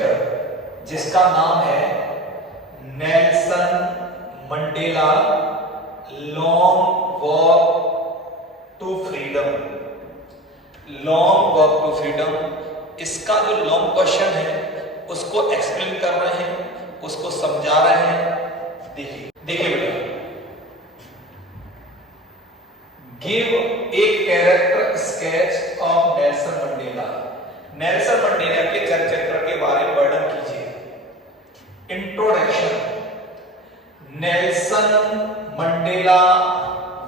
Chapter जिसका नाम है Nelson Mandela long walk to freedom. Long walk to freedom, इसका जो लॉन्ग क्वेश्चन है उसको एक्सप्लेन कर रहे हैं, उसको समझा रहे हैं। देखिए बेटा, give a character sketch of Nelson Mandela. Nelson Mandela के चरित्र के बारे में वर्णन कीजिए। Introduction. Nelson Mandela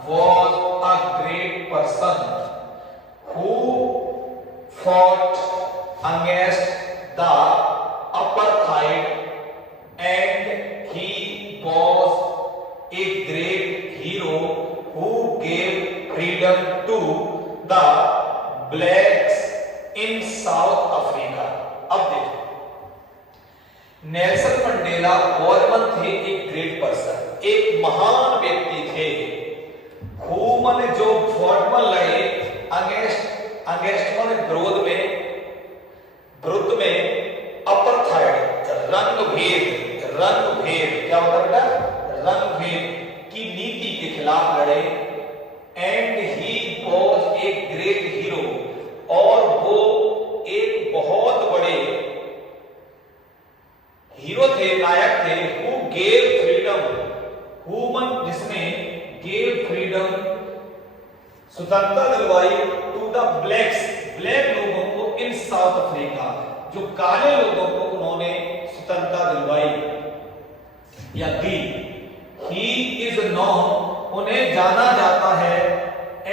was a great person who fought against the apartheid and he was a great hero who gave freedom to the blacks in South Africa। अब देखो, Nelson Mandela वॉजमन थे एक ग्रेट पर्सन, एक महान व्यक्ति थे। माने जो फॉर्मल लड़े अगेंस्ट माने विरुद्ध में अपार्थाइड रंग भेद क्या होता है बेटा, रंग भेद की नीति के खिलाफ लड़े। And he was a great hero, और वो एक बहुत बड़े हीरो थे, नायक थे। हु गेव फ्रीडम, जिसने गेव फ्रीडम स्वतंत्रता दिलवाई टू द ब्लैक लोगों को इन साउथ अफ्रीका, जो काले लोगों को उन्होंने स्वतंत्रता दिलवाई या दी। ही इज नोन, उन्हें जाना जाता है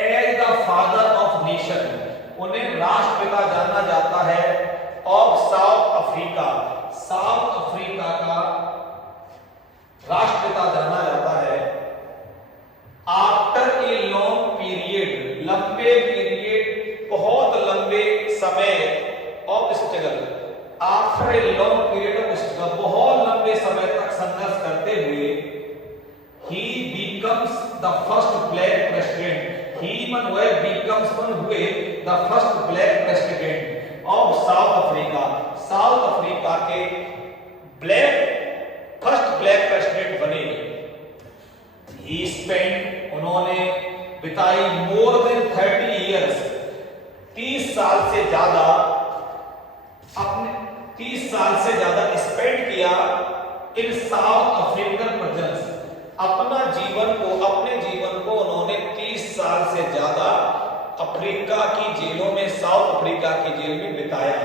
as the father of nation, उन्हें राष्ट्रपिता जाना जाता है। Of South Africa, South Africa का राष्ट्रपिता जाना जाता है। आफ्टर ए लॉन्ग पीरियड, लंबे पीरियड, बहुत लंबे समय of struggle, after a long period of struggle, बहुत लंबे समय तक संघर्ष करते हुए, he becomes the first black president, हुए the first black president of South Africa, south Africa के फर्स्ट ब्लैक प्रेसिडेंट बने। He spent, उन्होंने बिताई more than 30 years, 30 साल से ज्यादा स्पेंड किया इन साउथ अफ्रीकन प्रेजेंस, अपने जीवन को उन्होंने 30 साल से ज्यादा अफ्रीका की जेलों में, साउथ अफ्रीका की जेल में बिताया।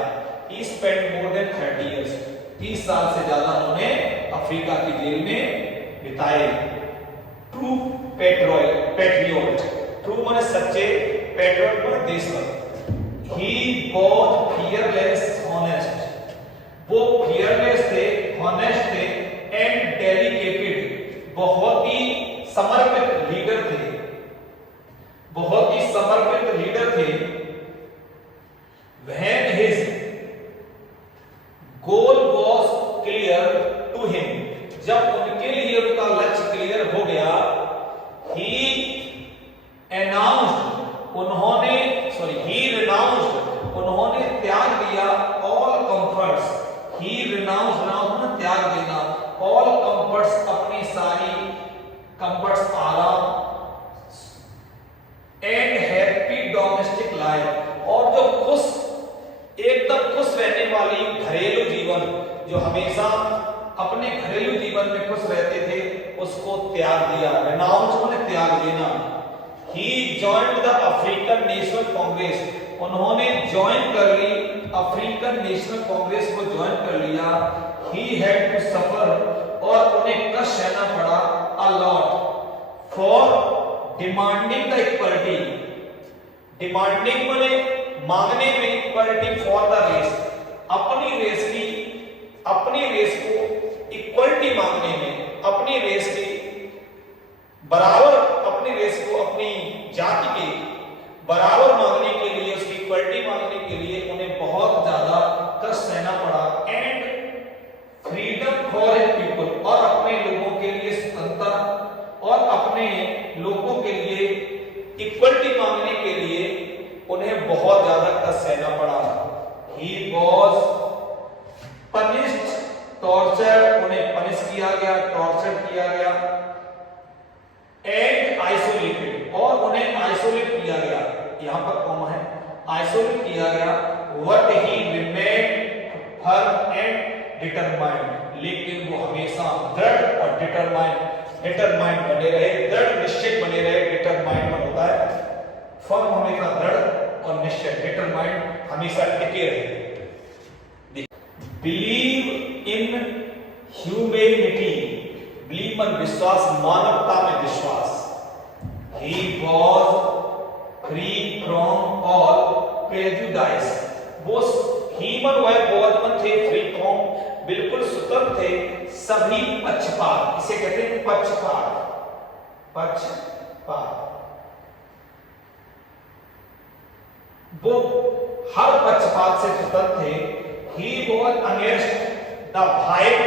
He spent more than 30 years, 30 साल से ज्यादा उन्होंने अफ्रीका की जेल में बिताए। ट्रू पैट्रियट, ट्रू माने सच्चे, पैट्रियट माने देशभक्त। He was fearless, honest, वो fearless थे, honest थे, and dedicated, बहुत ही समर्पित लीडर थे, When his goal was clear to him, जब उनके लिए उनका लक्ष्य क्लियर हो गया, he renounced, त्याग दिया all comforts, त्याग देना, all comforts, अपनी सारी comforts, आराम, and happy domestic life, और जो एकदम खुश रहने वाली घरेलू जीवन, जो हमेशा अपने घरेलू जीवन में खुश रहते थे, उसको त्याग दिया। रेनाउंस माने त्याग देना। He joined the African National Congress, उन्होंने ज्वाइन कर ली अफ्रीकन नेशनल कांग्रेस को ज्वाइन कर लिया। He had to suffer, और उन्हें कष्ट सहना पड़ा a lot for demanding the equality, demanding माने मांगने में, इक्वालिटी फॉर द रेस, अपनी रेस को इक्वालिटी मांगने में, अपनी रेस के बराबर, अपनी रेस को अपनी जाति के बराबर मांगने के लिए, उसकी इक्वालिटी मांगने के लिए उन्हें बहुत ज्यादा कष्ट सहना पड़ा। And freedom for his people, और अपने लोगों के लिए स्वतंत्रता, और अपने लोगों के लिए इक्वालिटी मांगने के लिए उन्हें बहुत ज्यादा कष्ट सहना पड़ा। He was किया गया, टॉर्चर किया गया, एंड आइसोलेटेड, और उन्हें आइसोलेट किया गया, यहां पर कॉमा है, आइसोलेट किया गया, what he remain firm and determined, लेकिन वो हमेशा दृढ़ और डिटरमाइंड बने रहे, दृढ़ निश्चित बने रहे, डिटरमाइंड होता है फर्म हमेशा दृढ़ और निश्चित, डिटरमाइंड हमेशा टिके रहे। बिलीव इन ह्यूमैनिटी, बिलीव मन विश्वास, मानवता में विश्वास। He was free from all prejudice, वो हीमन वह बोधमन थे, फ्री फ्रॉम बिल्कुल स्वतंत्र थे सभी पक्षपात, इसे कहते हैं पक्षपात, वो हर पक्षपात से स्वतंत्र थे। He was against the white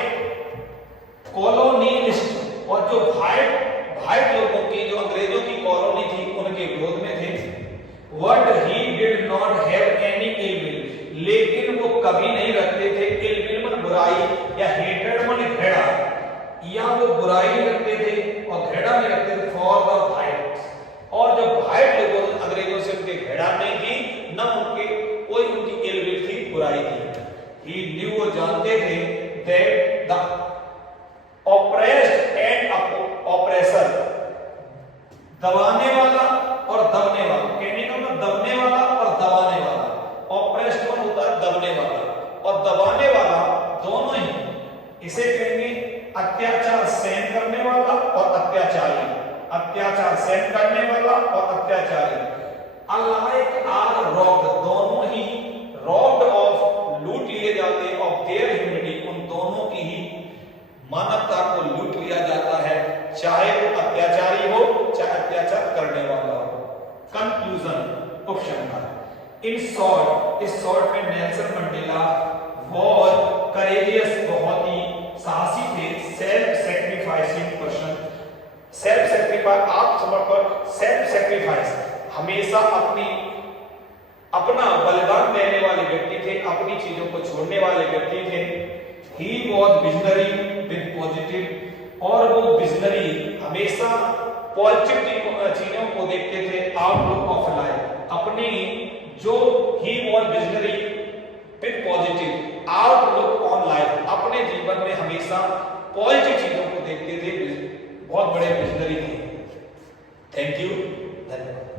colonialist, और जो व्हाइट लोगों की, जो अंग्रेजों की कॉलोनी थी, उनके विरोध में थे। What he did not have any ill will, लेकिन वो कभी नहीं रखते थे ill will मन बुराई, या hatred मन घृणा, या वो बुराई नहीं रखते थे और घृणा नहीं रखते थे for the whites, और जो व्हाइट लोगों अंग्रेजों से उनके घृणा नहीं थी, न उनके कोई उनकी ill will थी, बुराई थी। He knew, वो जानते थे that the oppressed and oppressor, दबाने वाला और दबने वाला, कहने का मतलब दबने वाला और दबाने वाला, ऑप्रेस्ड वन होता है दबने वाला और दबाने वाला, दोनों ही इसे कहेंगे अत्याचार सहन करने वाला और अत्याचारी, अत्याचार सहन करने वाला और अत्याचारी, अलाइक आर रॉब्ड, दोनों ही रॉब्ड ऑफ, लूट लिए जाते, ऑफ देयर ह्यूमैनिटी, उन दोनों की ही मानवता को लूट लिया जाता है, चाहे वो अत्याचारी हो चाहे अत्याचार करने वाला हो। कंक्लूजन, उपसंहार। इन शॉर्ट, इस शॉर्ट में नेल्सन मंडेला वॉज करेजियस, बहुत ही साहसी थे, self sacrificing person, self sacrifice, आत्मसमर्पण, सेल्फ सैक्रिफाइस, हमेशा अपना बलिदान देने वाले व्यक्ति थे, अपनी चीजों को छोड़ने वाले व्यक्ति थे। He was visionary with positive, और वो विजनरी, हमेशा पॉजिटिव चीजों को देखते थे, आउटलुक ऑफ लाइफ, अपनी जो ही was visionary with positive outlook on life, अपने जीवन में हमेशा पॉजिटिव चीजों को देखते थे, बहुत बड़े विजनरी थे। थैंक यू, धन्यवाद।